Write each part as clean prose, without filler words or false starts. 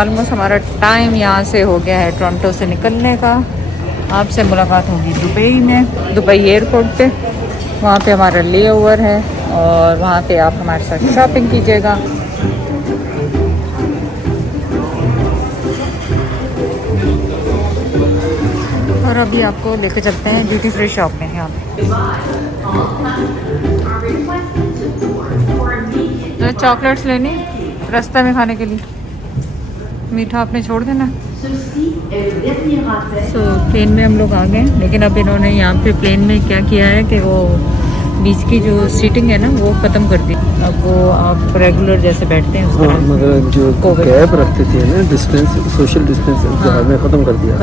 Almost हमारा time यहाँ से हो गया है टोरंटो से निकलने का। आपसे मुलाकात होगी दुबई में, दुबई एयरपोर्ट पे। वहाँ पे हमारा ले ओवर है और वहाँ पे आप हमारे साथ शॉपिंग कीजिएगा। और अभी आपको लेके चलते हैं ड्यूटी फ्री शॉप में। यहाँ पे चॉकलेट्स लेनी रास्ते में खाने के लिए, मीठा आपने छोड़ देना। प्लेन में हम लोग आ गए, लेकिन अब इन्होंने यहाँ पे प्लेन में क्या किया है कि वो बीच की जो सीटिंग है ना वो ख़त्म कर दी। अब वो आप रेगुलर जैसे बैठते हैं उस तरह। मगर जो गैप रखते थे ना, डिस्टेंस, सोशल डिस्टेंस में ख़त्म कर दिया,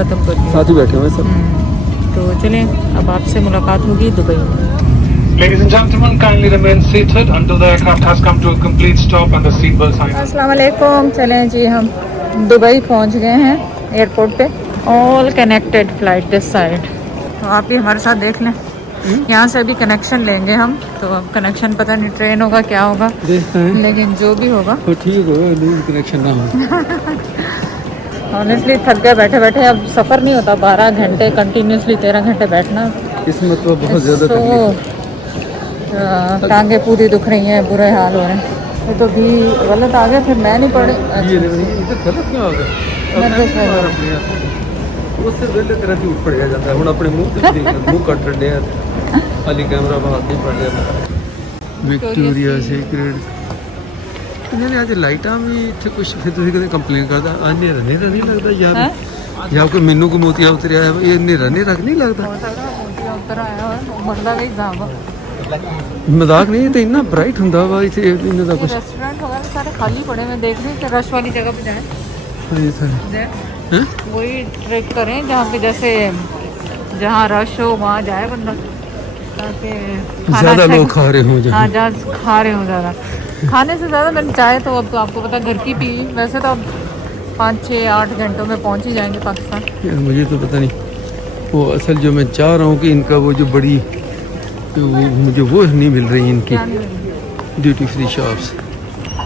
साथ ही बैठे हुए सब। तो चलें, अब आपसे मुलाकात होगी दुबई में। Ladies and gentlemen, kindly remain seated until the aircraft has come to a complete stop and the seatbelt sign. अस्सलाम वालेकुम। चलें जी, हम दुबई पहुंच गए हैं एयरपोर्ट पे। All connected flight this side. तो आप भी हमारे साथ देख लें। यहाँ से अभी कनेक्शन लेंगे हम, तो अब कनेक्शन पता नहीं ट्रेन होगा क्या होगा, देखते हैं, लेकिन जो भी होगा तो ठीक होगा, कनेक्शन ना हो। ऑनेस्टली थक गए बैठे बैठे। अब सफ़र नहीं होता 12 घंटे कंटिन्यूसली, 13 घंटे बैठना, इसमें तो बहुत ज़्यादा तकलीफ। टांगे पूरी दुख रही हैं, बुरे हाल हो रहे हैं। ये तो भी गलत आ गया, फिर मैं नहीं पढ़ी। गलत क्यों आ गया? उससे पहले तरह की उठ पड़ जाता है। हम अपने मुंह कट रहे हैं, खाली कैमरा बाहर नहीं पड़ रहा। विक्टोरिया सीक्रेट इन्होंने आज लाइटा भी इतने कुछ फिर तुम कदम कंप्लेन करता आने नहीं लगता यार। यहाँ कोई मैनू को मोतिया उतरिया है, ये नेरा नहीं लगता। मजाक नहीं, तो इतना ब्राइट होंदा वा इथे इन्ना दा कुछ। रेस्टोरेंट वगैरह सारे खाली पड़े हैं, देख रही कि रश वाली जगह पे जाएं। वही ट्रेक करें जहाँ पे जैसे जहाँ रश हो वहाँ जाए बंदा, ताकि ज़्यादा लोग खा रहे हो। हाँ, जहाँ खा रहे हो ज़्यादा। खाने से ज़्यादा मैंने चाहे तो अब तो आपको पता घर की पी, वैसे तो अब 5, 6, 8 घंटों में पहुँच ही जाएंगे पाकिस्तान। यार मुझे तो पता नहीं, वो असल जो मैं चाह रहा हूँ कि इनका वो जो बड़ी मुझे वो नहीं मिल रही इनकी ड्यूटी फ्री शॉप्स।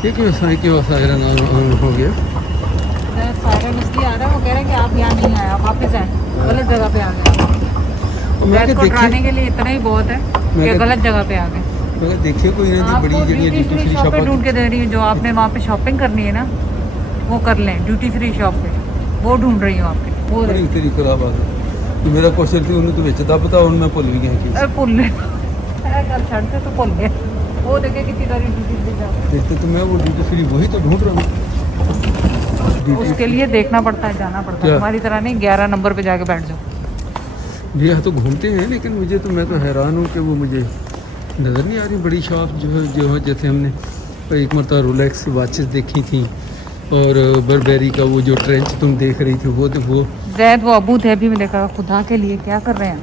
ये क्यों सायरा नाम हो गया? सायरन इसलिए आ रहा है, वो कह रहे हैं कि आप यहाँ नहीं आए, आप वापस आए, गलत जगह पे आ गए। को उठाने के लिए इतना ही बहुत है कि गलत जगह पे आ गए। देखिए कोई ना बड़ी ड्यूटी फ्री शॉप ढूंढ के दे रही है, जो आपने वहाँ पे शॉपिंग करनी है ना वो कर लें ड्यूटी फ्री शॉप पे, वो ढूंढ रही हूँ आपके। वो तेरी खराब आ गई। मेरा क्वेश्चन थी उन्होंने तो बेच दबता और मैं भूल भी गया कि भूल गल छड़ते तो भूल गया। वो देखे कितनी सारी ड्यूटी फ्री शॉप देखते, तो मैं वो ड्यूटी फ्री वही तो ढूंढ रहा हूँ। उसके लिए देखना पड़ता है, जाना पड़ता है, हमारी तरह नहीं 11 नंबर पे जाके बैठ जाओ। भैया तो घूमते हैं, लेकिन मुझे तो मैं तो हैरान हूँ कि वो मुझे नज़र नहीं आ रही बड़ी शॉप जो है। जैसे हमने एक मरतबा रोलेक्स वॉचेस देखी थी और बर्बेरी का वो जो ट्रेंच तुम देख रही थी वो जैद वो अबू धाबी में देखा। खुदा के लिए क्या कर रहे हैं?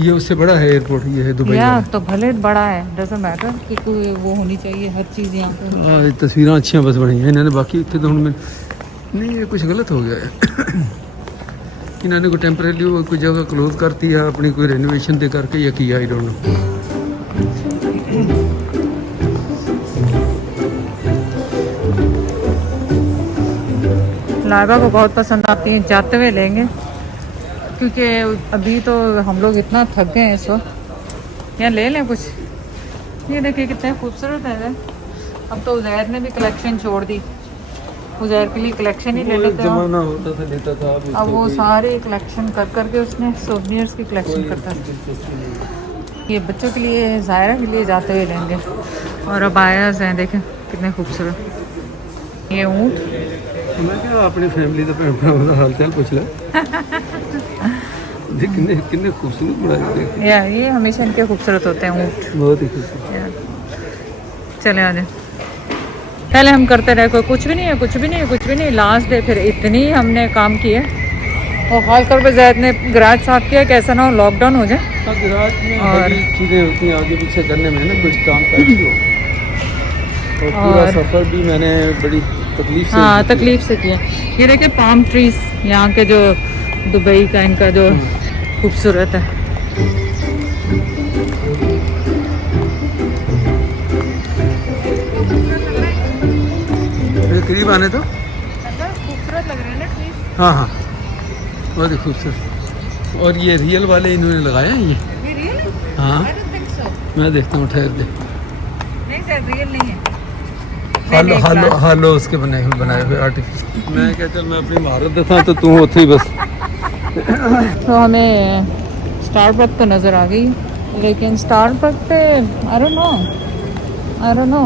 ये उससे बड़ा है एयरपोर्ट, ये है दुबई या तो भले बड़ा है, डजंट मैटर कि कोई वो होनी चाहिए हर चीज़ यहाँ पे। तस्वीरें अच्छी बस बनी हैं इन्होंने, बाकी इतने तो उनमें नहीं, ये कुछ गलत हो गया है। इन्होंने कोई टेम्परेरी कोई जगह क्लोज करती है अपनी, कोई रेनोवेशन दे करके या किया, आई डोंट नो। लाइबा को बहुत पसंद आती है, जाते हुए लेंगे, क्योंकि अभी तो हम लोग इतना थक गए हैं इस वक्त। यहाँ ले लें कुछ। ये देखिए कितने खूबसूरत है। अब तो उज़ैर ने भी कलेक्शन छोड़ दी, उज़ैर के लिए कलेक्शन ही ले लेते हैं। जमाना होता था लेता था, अब वो सारे कलेक्शन कर करके उसने सोवेनियर्स की कलेक्शन करता था। ये बच्चों के लिए, ज़ायरा के लिए जाते हुए लेंगे। और अब आयाज हैं, देखें कितने खूबसूरत। ये ऊँट, मैं क्या अपनी फैमिली का हाल चाल पूछ ला। कितने खूबसूरत बनाए या ये हमेशा इनके खूबसूरत होते हैं ऊँट, बहुत ही खूबसूरत। चले आ जाए। पहले हम करते रहे, कोई कुछ भी नहीं है, कुछ भी नहीं है, कुछ भी नहीं। लास्ट डे फिर इतनी हमने काम किए, और खास तौर पर जैद ने गराज साफ किया कि ऐसा ना हो लॉकडाउन हो जाए। गराज में और चीज़ें होती हैं आगे पीछे करने में ना, कुछ काम करती हो। और पूरा सफ़र भी मैंने बड़ी तकलीफ से, हाँ तकलीफ से किया। ये देखिए पाम ट्रीज, यहाँ के जो दुबई का इनका जो खूबसूरत है। करीब आने तो खूबसूरत लग रहे हैं ना ट्रीज। हाँ हाँ बहुत ही खूबसूरत। और ये रियल वाले इन्होंने लगाए हैं ये। रियल है? हाँ I don't think so. मैं देखता हूँ ठहर दे। नहीं सर रियल नहीं है। हालो हालो हालो उसके बनाए हुए आर्टिफिशियल। मैं क्या चल मैं अपनी महारत दिखा तो तू होती ही बस। तो हमें स्टारबक तो नज़र आ गई, लेकिन स्टारबक पे आई डोंट नो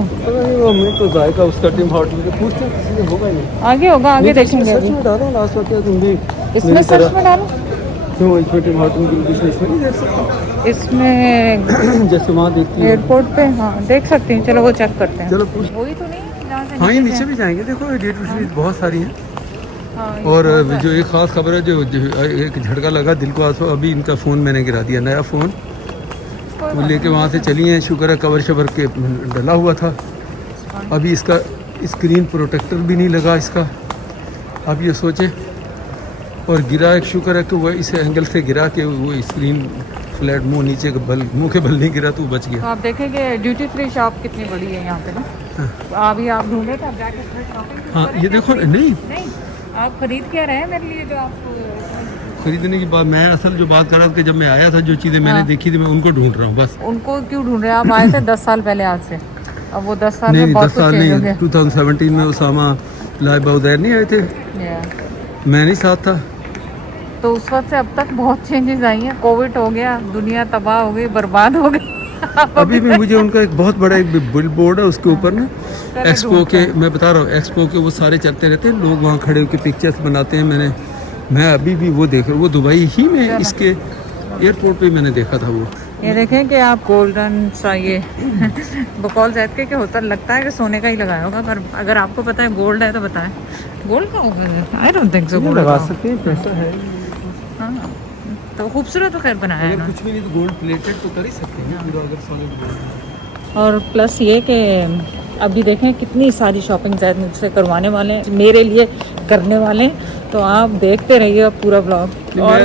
वो मैं तो जायका उसका टीम होटल के पूछते हैं, किसी ने होगा ही नहीं। आगे होगा, आगे नहीं तो देखेंगे इसमें अभी। सच में डालो लास्ट वक्त तुम भी इसमें मेरी सच तरह। में डालो, क्यों इसमें टीम होटल की लोकेशन इसमें नहीं देख सकते? इसमें जैसे वहाँ देखती है। एयरपोर्ट पे हाँ देख सकते हैं। चलो वो चेक करते हैं। चलो पूछ। वही तो नहीं जहाँ से हाँ ये नीचे नीचे से- भी जाएंगे, देखो ये डेट बहुत सारी हैं। हाँ, ये और बहुत है। जो एक ख़ास खबर है जो एक झटका लगा दिल को आंसू, अभी इनका फ़ोन मैंने गिरा दिया, नया फ़ोन कोई वो बात लेके वहाँ से चली हैं। शुक्र है कवर शवर के डला हुआ था। अभी इसका स्क्रीन प्रोटेक्टर भी नहीं लगा इसका। अब ये सोचे और गिरा, एक शुक्र है कि वो इस एंगल से गिरा कि वो स्क्रीन फ्लैट मुंह नीचे के बल मुंह के बल नहीं गिरा तो बच तो गया। आप देखेंगे ड्यूटी फ्री शॉप कितनी बड़ी है यहाँ पे ना। हाँ। अभी आप ढूंढे थे, आप जाके शॉपिंग हाँ ये देखो नहीं नहीं आप खरीद क्या रहे हैं मेरे लिए जो आप खरीदने की बात, मैं असल जो बात कर रहा था कि जब मैं आया था जो चीज़ें मैंने हाँ। देखी थी मैं उनको ढूंढ रहा हूँ बस। उनको क्यों ढूंढ रहे हैं? आप आए थे 10 साल पहले आज से, अब वो 10 साल नहीं में नहीं बहुत 10 कुछ साल चेंज हो नहीं, 2017 में उसामा लाइबा उदैर नहीं आए थे, गया। मैं नहीं साथ था। तो उस वक्त से अब तक बहुत चेंजेस आई हैं। कोविड हो गया, दुनिया तबाह हो गई, बर्बाद हो गई। अभी भी मुझे उनका एक बहुत बड़ा एक बिल बोर्ड है उसके ऊपर ना चलो एक्सपो ढूंढते के, हैं। मैं बता रहा हूँ एक्सपो के वो सारे चलते रहते हैं, लोग वहाँ खड़े होकर पिक्चर्स बनाते हैं। मैं अभी भी वो देख रहा हूँ, वो दुबई ही में इसके एयरपोर्ट पे मैंने देखा था वो। ये देखें कि आप गोल्डन सा ये बकौल जैद के होता लगता है कि सोने का ही लगाया होगा, पर अगर आपको पता है गोल्ड है तो बताएं। गोल्ड का होगा? I don't think so. Gold लगा सकते हैं, पैसा है। हाँ तो खूबसूरत तो खैर बनाया है अगर ना। कुछ भी नहीं तो गोल्ड प्लेटेड तो कर ही सकते हैं पूरा, अगर सॉलिड गोल्ड। और प्लस ये कि अभी देखें कितनी सारी शॉपिंग जैद मुझसे करवाने वाले हैं, मेरे लिए करने वाले हैं। तो आप देखते रहिए अब पूरा ब्लॉग। और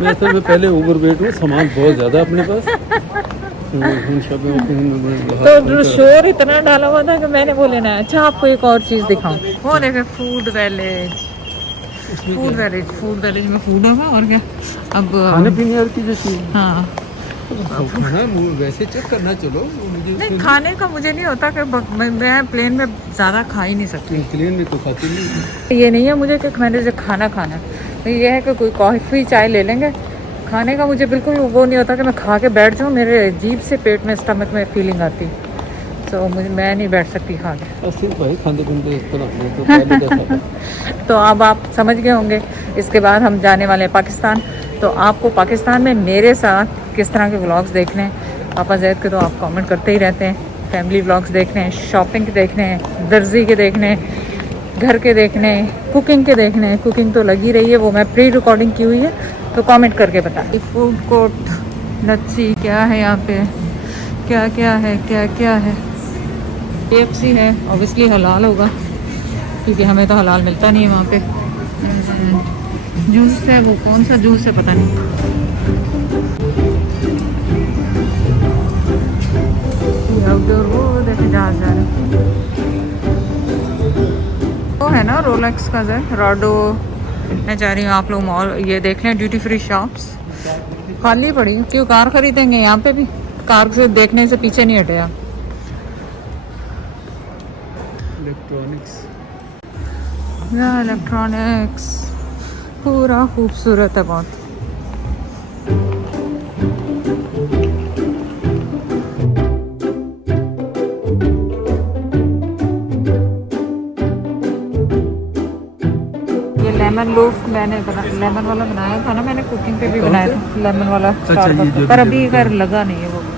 मैं असल में पहले ओवरवेट हूँ, सामान बहुत ज़्यादा अपने पास। तो शोर इतना डाला हुआ था कि मैंने बोले ना अच्छा आपको एक और चीज़ दिखाऊं। वो देखे फूड वैलेज में फूड होगा और क्या। अब खाने पीने की जो चीज़ हाँ खाना वैसे चेक करना, चलो मुझे नहीं खाने का मुझे नहीं होता कि मैं प्लेन में ज़्यादा खा ही नहीं सकती। प्लेन में तो खाती नहीं। ये नहीं है मुझे कि मैंने जो खाना है तो ये है कि कोई कॉफ़ी चाय ले लेंगे। खाने का मुझे बिल्कुल वो नहीं होता कि मैं खा के बैठ जाऊँ, मेरे अजीब से पेट में स्टमक में फीलिंग आती। तो मैं नहीं बैठ सकती खा के। भाई खाते पीते तो अब आप समझ गए होंगे। इसके बाद हम जाने वाले हैं पाकिस्तान। तो आपको पाकिस्तान में मेरे साथ किस तरह के व्लॉग्स देखने हैं? पापा जैद के तो आप कमेंट करते ही रहते हैं। फैमिली व्लॉग्स देखने हैं, शॉपिंग के देखने हैं, दर्जी के देखने हैं, घर के देखने हैं, कुकिंग के देखने हैं। कुकिंग तो लगी रही है, वो मैं प्री रिकॉर्डिंग की हुई है, तो कमेंट करके बताएं। फूड कोर्ट लच्छी क्या है यहाँ पे, क्या क्या है। KFC है, ऑब्वियसली हलाल होगा क्योंकि हमें तो हलाल मिलता नहीं है वहाँ पे। जूस है, वो कौन सा जूस है पता नहीं। आउटडोर वो देखे जहाज जा रहे वो है ना रोलेक्स का है रॉडो। मैं चाह रही हूँ आप लोग मॉल ये देख लें, ड्यूटी फ्री शॉप्स खाली पड़ी। क्यों कार खरीदेंगे? यहाँ पे भी कार से देखने से पीछे नहीं हटे आप। इलेक्ट्रॉनिक्स पूरा खूबसूरत है बहुत। ये लेमन लूफ मैंने लेमन वाला बनाया था ना, मैंने कुकिंग पे भी बनाया था लेमन वाला स्टारबक्स का, पर अभी घर लगा नहीं है वो भी।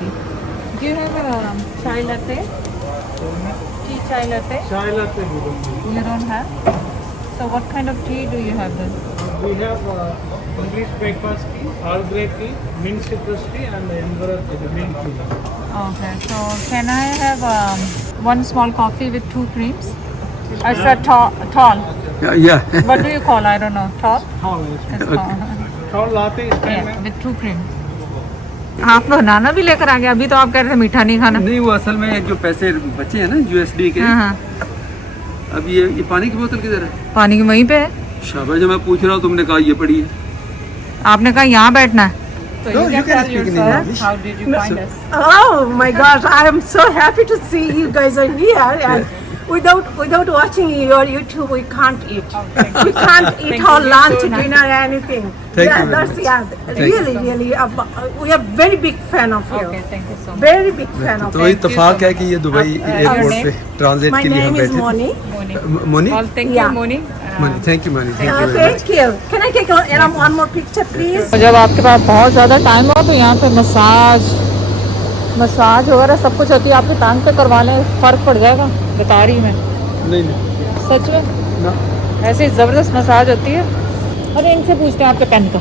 You have chai latte? Tea chai latte? Chai latte we don't do. You don't have? So what kind of tea do you have then? We have complete breakfast tea, Earl Grey tea, mint citrus tea, and the Emperor tea, the mint tea. Okay, so can I have one small coffee with 2 creams? I said tall. Yeah. What do you call? I don't know. Tall? How is It's it? tall. Tall latte is fine. Yeah, with 2 creams. आप बनाना भी लेकर आ गए। अभी तो आप कह रहे थे मीठा नहीं खाना। नहीं वो असल में जो पैसे बचे हैं ना USD के, हाँ हाँ अब ये पानी की बोतल किधर है? पानी की वहीं पे है। शाबाश, जब मैं पूछ रहा हूँ तुमने कहा ये पड़ी है। आपने कहा यहाँ बैठना है। No, you can speak in English. How did you find us? Oh my gosh, I am so happy to see you guys are here. And without watching your YouTube, we can't eat. We can't eat our lunch, dinner, anything. Thank you very that's much. really. We are very big fan of you. Okay, thank you so much. Very big fan of तो you. इत्तेफाक है कि ये Dubai airport पे transit My के लिए हम name is बैठे। Moni. Moni, Well, thank you, Yeah. Moni. Moni, thank you Moni, thank you very much. Thank you. Can I take one more picture, please? और जब आपके पास बहुत ज़्यादा टाइम हो तो यहाँ पे मसाज वगैरह सब कुछ होती है। आपके टांग पे करवा लें, फ़र्क पड़ जाएगा। बता रही मैं नहीं सच में, ना, ऐसी ज़बरदस्त मसाज होती है। अरे इनसे पूछते हैं आपके पेन का।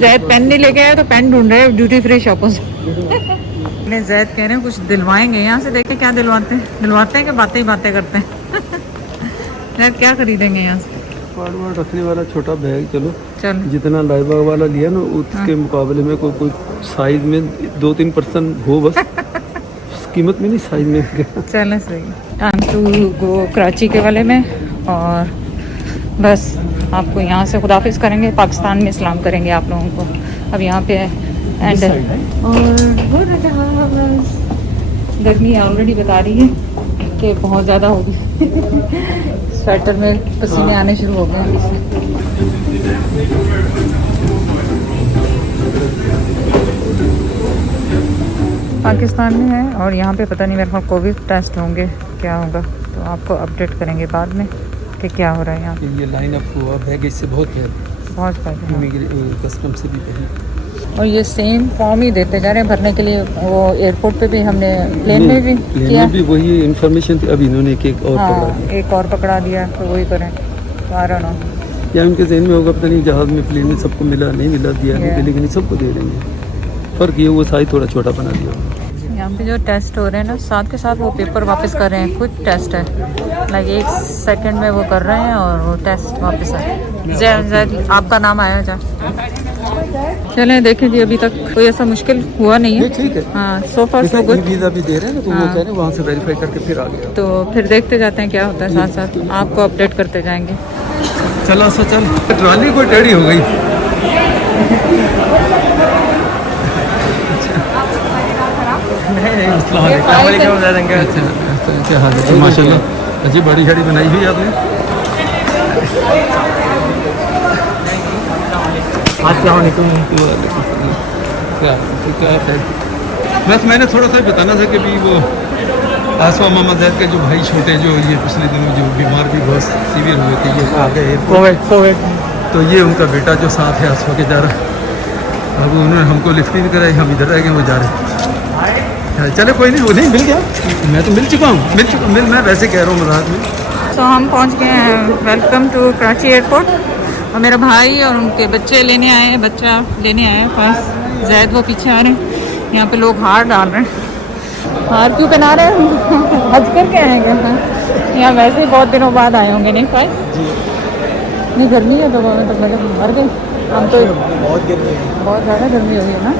जैद पेन नहीं लेके आया तो पेन ढूंढ रहे हैं ड्यूटी फ्री शॉपों से। जैद कह रहे हैं कुछ दिलवाएंगे यहाँ से, देखे क्या दिलवाते हैं कि बातें ही बातें करते हैं। जैद क्या खरीदेंगे यहाँ से? पार्ट रखने वाला छोटा बैग, चलो चल जितना लाइबा वाला लिया ना उसके मुकाबले में कोई साइज में 2-3% हो बस। कीमत में नहीं, साइज में। चलें सही। टाइम टू गो कराची के वाले में, और बस आपको यहाँ से खुदाफिज करेंगे, पाकिस्तान में इस्लाम करेंगे आप लोगों को। अब यहाँ पे एंड और गर्मी ऑलरेडी बता रही है कि बहुत ज़्यादा होगी। स्वेटर में पसीने आने शुरू हो गए हैं इससे। पाकिस्तान में है और यहाँ पे पता नहीं मेरे ख्याल कोविड टेस्ट होंगे, क्या होगा तो आपको अपडेट करेंगे बाद में कि क्या हो रहा है यहाँ पे। ये लाइन अप हुआ बैगेज से बहुत पहले, बहुत फायदा। कस्टम से भी पहले। और ये सेम फॉर्म ही देते जा रहे हैं भरने के लिए। वो एयरपोर्ट पे भी हमने, प्लेन में भी प्लेन किया। में भी वही इन्फॉर्मेशन थी। अब इन्होंने एक और हाँ, पकड़ा एक और पकड़ा दिया तो वही करें। तो आ रहा ना या उनके जहन में होगा पता नहीं जहाज़ में प्लेन में सबको मिला नहीं मिला, दिया नहीं, लेकिन नहीं सबको दे देंगे। फ़र्क ये वो साइज थोड़ा छोटा बना दिया। यहाँ पे जो टेस्ट हो रहे हैं ना, साथ के साथ वो पेपर वापस कर रहे हैं। कुछ टेस्ट है लाइक 1 सेकंड में वो कर रहे हैं और वो टेस्ट वापस है। जैद आपका नाम आया जा। चलें देखें जी, अभी तक कोई ऐसा मुश्किल हुआ नहीं है। ठीक है, हाँ, सो फार सो गुड। वीज़ा भी दे रहे हैं ना, तो वो हाँ। कह रहे हैं वहाँ से वेरीफाई करके फिर आ गया। तो फिर देखते जाते हैं क्या होता है, साथ साथ आपको अपडेट करते जाएंगे। चला सा चल, ट्रॉली कोई टेढ़ी हो गई। अच्छा हाँ जी, माशाल्लाह अच्छी बड़ी शाड़ी बनाई हुई आपने। बस मैंने थोड़ा सा बताना था कि भी वो आसमा मोहम्मद जैद के जो भाई छोटे जो ये पिछले दिनों जो बीमार भी बहुत सीवियर हुए थे, ये आ गए कोविड, तो ये उनका बेटा जो साथ है आसमा के जा रहा। अब उन्होंने हमको लिफ्ट नहीं कराई, हम इधर रह गए, वो जा रहे। चले कोई नहीं, वो नहीं मिल गया, मैं तो मिल चुका हूँ, मैं वैसे कह रहा हूँ मजाक में। तो हम पहुंच गए हैं, वेलकम टू कराची एयरपोर्ट। और मेरा भाई और उनके बच्चे लेने आए हैं, बच्चा लेने आए हैं फर्स्ट। जैद वो पीछे आ रहे हैं। यहाँ पे लोग हार डाल रहे हैं। हार क्यों पहना रहे हैं? हज करके आएंगे यहाँ, वैसे ही बहुत दिनों बाद आए होंगे। नहीं भाई नहीं, गर्मी है तो मतलब मर गए हम तो। बहुत गर्मी है, बहुत ज़्यादा गर्मी हुई है ना।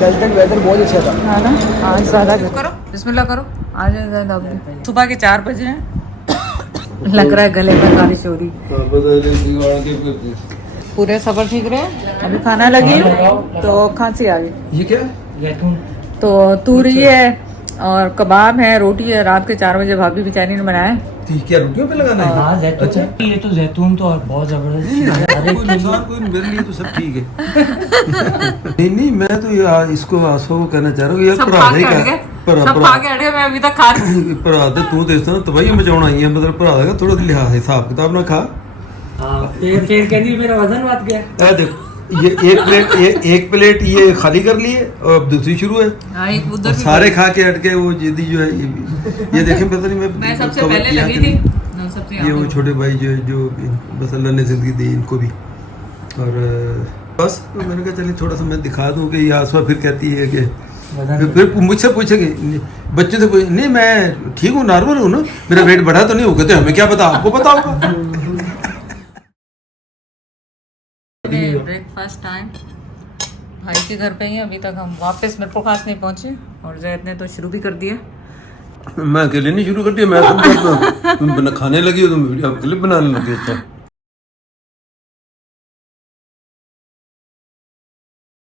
कल तक वेदर बहुत अच्छा था। हाँ ना, आज ज़्यादा करो, बिस्मिल्लाह करो। आज ज़्यादा सुबह के 4 बजे हैं। लग रहा है गले में खारिश हो रही। पूरे सफर ठीक रहे। अभी खाना लगी तो खांसी आ गई। ये क्या जैतून तो तूरी है और कबाब है, रोटी है। रात के 4 बजे भाभी बेचारी ने बनाया। क्या रोटियों पे लगाना है? हाँ जैतून। अच्छा, ये तो जैतून तो और बहुत जबरदस्त। कोई नुकसान कोई मेरे लिए तो सब ठीक है। नहीं मैं तो ये इसको आसो को कहना चाह रहा हूँ, ये सब भरा खा नहीं के अड़ का गए, सब खा के अड़ गए। मैं अभी तक खा रही। भरा दे तू देखता ना तबाही मचाउण आई है, मतलब भरा देगा थोड़ा लिहाज हिसाब किताब ना खा। हाँ फिर कहती मेरा वजन बढ़ गया। ए देख, ये एक प्लेट ये खाली कर लिए और अब दूसरी शुरू है। और सारे खा के अटके वो जिद्दी जो है ये देखें, पता नहीं मैं सबसे कवर पहले किया लगी कि नहीं। थी। सबसे ये वो छोटे भाई जो बस अल्लाह ने जिंदगी दी इनको भी। और बस तो मैंने कहा चलिए थोड़ा सा मैं दिखा दूं कि ये आसमा फिर कहती है कि फिर मुझसे पूछेंगे, बच्चे से पूछे नहीं मैं ठीक हूँ, नॉर्मल हूँ ना, मेरा वेट बढ़ा तो नहीं होगा। तो हमें क्या पता, आपको पता होगा। ब्रेकफास्ट टाइम भाई के घर पे ही। अभी तक हम वापस मिरपुर खास नहीं पहुंचे और जैद ने तो शुरू भी कर दिया। मैं अकेले नहीं शुरू कर दिया, मैं समझा तुम खाने लगी हो, तुम वीडियो क्लिप बनाने लगे। अच्छा